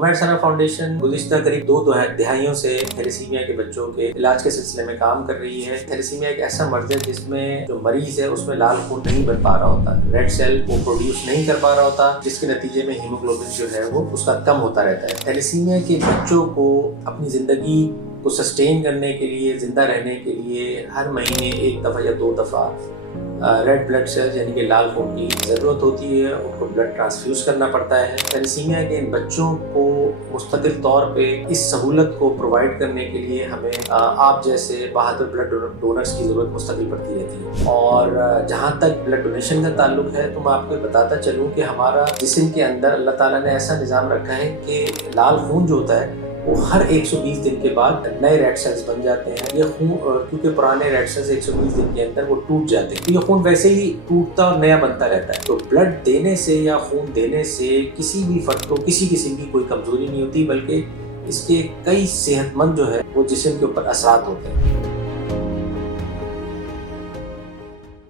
ہمایوں ثنا foundation گزشتہ قریب 2 دہائیوں سے تھیلیسیمیا کے بچوں کے علاج کے سلسلے میں کام کر رہی ہے۔ تھیلیسیمیا ایک ایسا مرض ہے جس میں جو مریض ہے اس میں لال خون نہیں بن پا رہا ہوتا، ریڈ سیل وہ پروڈیوس نہیں کر پا رہا ہوتا، جس کے نتیجے میں ہیموگلوبن جو ہے وہ اس کا کم ہوتا رہتا ہے۔ تھیلیسیمیا کے بچوں کو اپنی زندگی کو سسٹین کرنے کے لیے، زندہ رہنے کے لیے ہر مہینے 1 دفعہ یا 2 دفعہ ریڈ بلڈ سیلز یعنی کہ لال خون کی ضرورت ہوتی ہے، ان کو بلڈ ٹرانسفیوز کرنا پڑتا ہے۔ تھیلیسیمیا کے ان بچوں کو مستقل طور پہ اس سہولت کو پرووائڈ کرنے کے لیے ہمیں آپ جیسے بہادر بلڈ ڈونرز کی ضرورت مستقل پڑتی رہتی ہے۔ اور جہاں تک بلڈ ڈونیشن کا تعلق ہے تو میں آپ کو بتاتا چلوں کہ ہمارا جسم کے اندر اللہ تعالیٰ نے ایسا نظام رکھا ہے کہ لال خون جو ہوتا ہے وہ ہر 120 دن کے بعد نئے ریڈ سیلز بن جاتے ہیں۔ یہ خون کیونکہ پرانے ریڈ سیلز 120 دن کے اندر وہ ٹوٹ جاتے ہیں، یہ خون ویسے ہی ٹوٹتا اور نیا بنتا رہتا ہے۔ تو بلڈ دینے سے یا خون دینے سے کسی بھی فرد کو کسی قسم کی کوئی کمزوری نہیں ہوتی، بلکہ اس کے کئی صحت مند جو ہے وہ جسم کے اوپر اثرات ہوتے ہیں۔